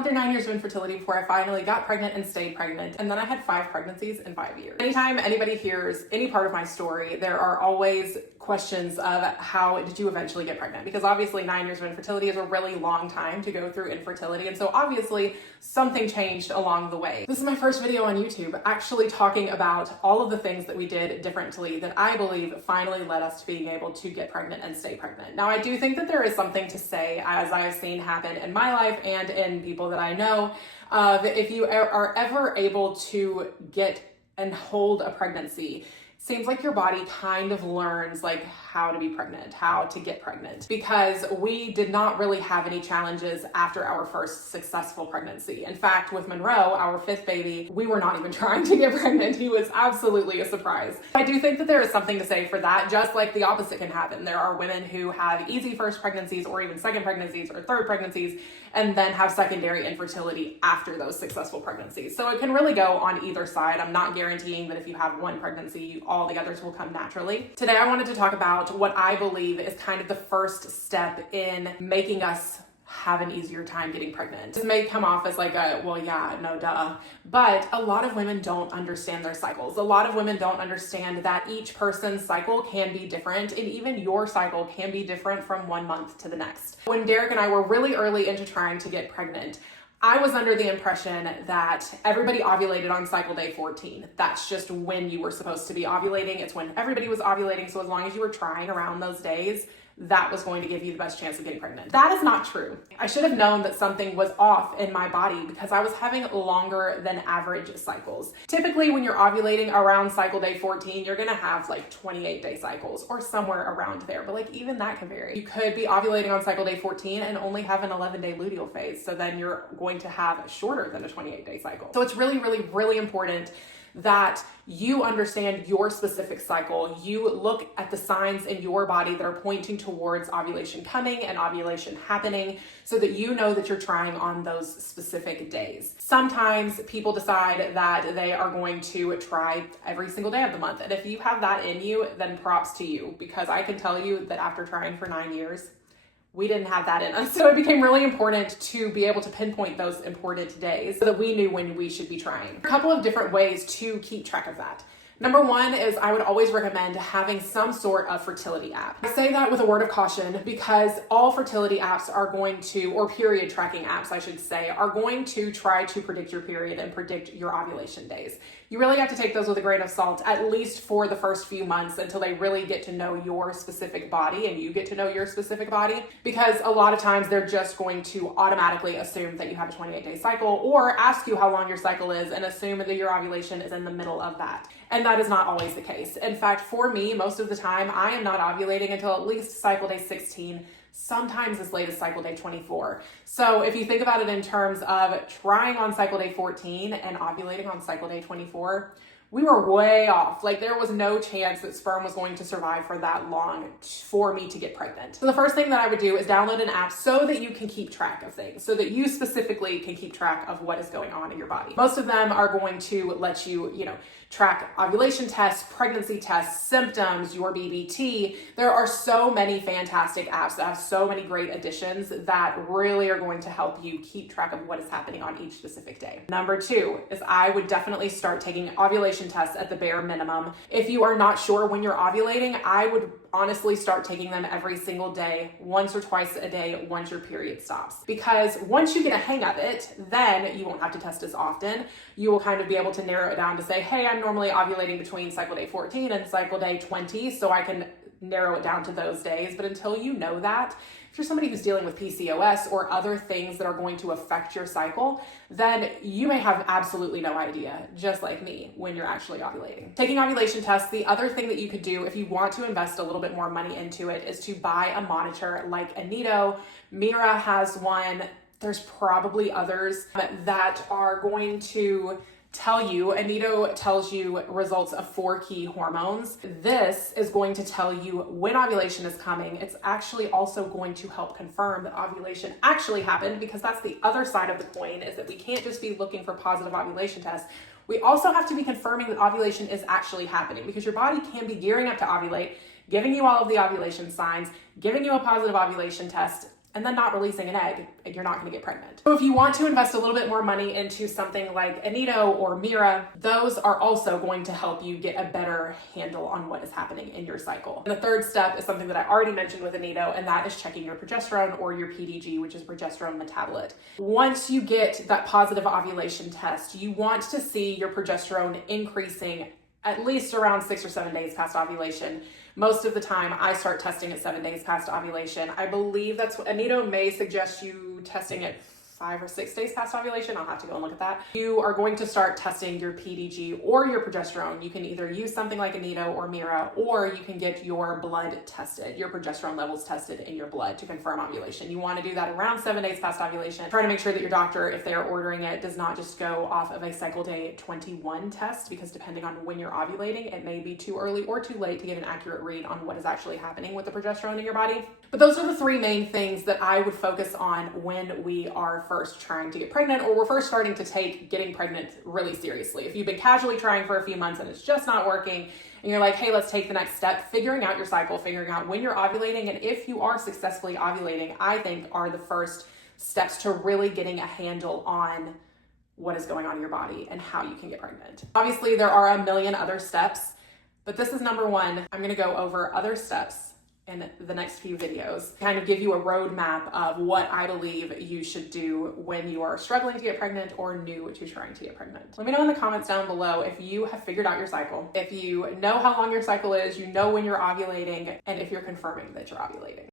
went through 9 years of infertility before I finally got pregnant and stayed pregnant. And then I had 5 pregnancies in 5 years. Anytime anybody hears any part of my story, there are always questions of how did you eventually get pregnant? Because obviously 9 years of infertility is a really long time to go through infertility. And so obviously something changed along the way. This is my first video on YouTube actually talking about all of the things that we did differently that I believe finally led us to being able to get pregnant and stay pregnant. Now, I do think that there is something to say, as I have seen happen in my life and in people that I know, if you are ever able to get and hold a pregnancy, seems like your body kind of learns like how to be pregnant, how to get pregnant, because we did not really have any challenges after our first successful pregnancy. In fact, with Monroe, our 5th baby, we were not even trying to get pregnant. He was absolutely a surprise. I do think that there is something to say for that, just like the opposite can happen. There are women who have easy first pregnancies or even second pregnancies or third pregnancies and then have secondary infertility after those successful pregnancies. So it can really go on either side. I'm not guaranteeing that if you have one pregnancy, all the others will come naturally. Today, I wanted to talk about what I believe is kind of the first step in making us have an easier time getting pregnant. This may come off as like a, well, yeah, no, duh. But a lot of women don't understand their cycles. A lot of women don't understand that each person's cycle can be different, and even your cycle can be different from one month to the next. When Derek and I were really early into trying to get pregnant, I was under the impression that everybody ovulated on cycle day 14. That's just when you were supposed to be ovulating. It's when everybody was ovulating. So as long as you were trying around those days, that was going to give you the best chance of getting pregnant. That is not true. I should have known that something was off in my body because I was having longer than average cycles. Typically, when you're ovulating around cycle day 14, you're gonna have like 28-day cycles or somewhere around there, but like even that can vary. You could be ovulating on cycle day 14 and only have an 11-day luteal phase, so then you're going to have shorter than a 28-day cycle. So it's really, really, really important that you understand your specific cycle. You look at the signs in your body that are pointing towards ovulation coming and ovulation happening so that you know that you're trying on those specific days. Sometimes people decide that they are going to try every single day of the month. And if you have that in you, then props to you, because I can tell you that after trying for 9 years, we didn't have that in us. So it became really important to be able to pinpoint those important days so that we knew when we should be trying. A couple of different ways to keep track of that. Number one is I would always recommend having some sort of fertility app. I say that with a word of caution because all fertility apps are going to, or period tracking apps, I should say, are going to try to predict your period and predict your ovulation days. You really have to take those with a grain of salt, at least for the first few months until they really get to know your specific body and you get to know your specific body, because a lot of times they're just going to automatically assume that you have a 28-day cycle or ask you how long your cycle is and assume that your ovulation is in the middle of that. And that is not always the case. In fact, for me, most of the time, I am not ovulating until at least cycle day 16, sometimes as late as cycle day 24. So if you think about it in terms of trying on cycle day 14 and ovulating on cycle day 24, we were way off. Like there was no chance that sperm was going to survive for that long for me to get pregnant. So the first thing that I would do is download an app so that you can keep track of things, so that you specifically can keep track of what is going on in your body. Most of them are going to let you, track ovulation tests, pregnancy tests, symptoms, your BBT. There are so many fantastic apps that have so many great additions that really are going to help you keep track of what is happening on each specific day. Number two is I would definitely start taking ovulation tests at the bare minimum. If you are not sure when you're ovulating, I would honestly start taking them every single day, once or twice a day, once your period stops. Because once you get a hang of it, then you won't have to test as often. You will kind of be able to narrow it down to say, hey, I'm normally ovulating between cycle day 14 and cycle day 20, so I can narrow it down to those days. But until you know that, if you're somebody who's dealing with PCOS or other things that are going to affect your cycle, then you may have absolutely no idea, just like me, when you're actually ovulating. Taking ovulation tests, the other thing that you could do if you want to invest a little bit more money into it is to buy a monitor like a Nido. Mira has one. There's probably others that are going to tell you, Nido tells you results of 4 key hormones. This is going to tell you when ovulation is coming. It's actually also going to help confirm that ovulation actually happened, because that's the other side of the coin, is that we can't just be looking for positive ovulation tests. We also have to be confirming that ovulation is actually happening, because your body can be gearing up to ovulate, giving you all of the ovulation signs, giving you a positive ovulation test, and then not releasing an egg, you're not gonna get pregnant. So if you want to invest a little bit more money into something like Anido or Mira, those are also going to help you get a better handle on what is happening in your cycle. And the third step is something that I already mentioned with Anido, and that is checking your progesterone or your PDG, which is progesterone metabolite. Once you get that positive ovulation test, you want to see your progesterone increasing at least around 6 or 7 days past ovulation. Most of the time, I start testing at 7 days past ovulation. I believe that's what Anido may suggest you testing at 5 or 6 days past ovulation. I'll have to go and look at that. You are going to start testing your PDG or your progesterone. You can either use something like Anido or Mira, or you can get your blood tested, your progesterone levels tested in your blood to confirm ovulation. You want to do that around 7 days past ovulation. Try to make sure that your doctor, if they are ordering it, does not just go off of a cycle day 21 test, because depending on when you're ovulating, it may be too early or too late to get an accurate read on what is actually happening with the progesterone in your body. But those are the three main things that I would focus on when we are first trying to get pregnant, or we're first starting to take getting pregnant really seriously. If you've been casually trying for a few months and it's just not working, and you're like, hey, let's take the next step, figuring out your cycle, figuring out when you're ovulating, and if you are successfully ovulating, I think are the first steps to really getting a handle on what is going on in your body and how you can get pregnant. Obviously, there are a million other steps, but this is number one. I'm gonna go over other steps in the next few videos, kind of give you a roadmap of what I believe you should do when you are struggling to get pregnant or new to trying to get pregnant. Let me know in the comments down below if you have figured out your cycle, if you know how long your cycle is, you know when you're ovulating, and if you're confirming that you're ovulating.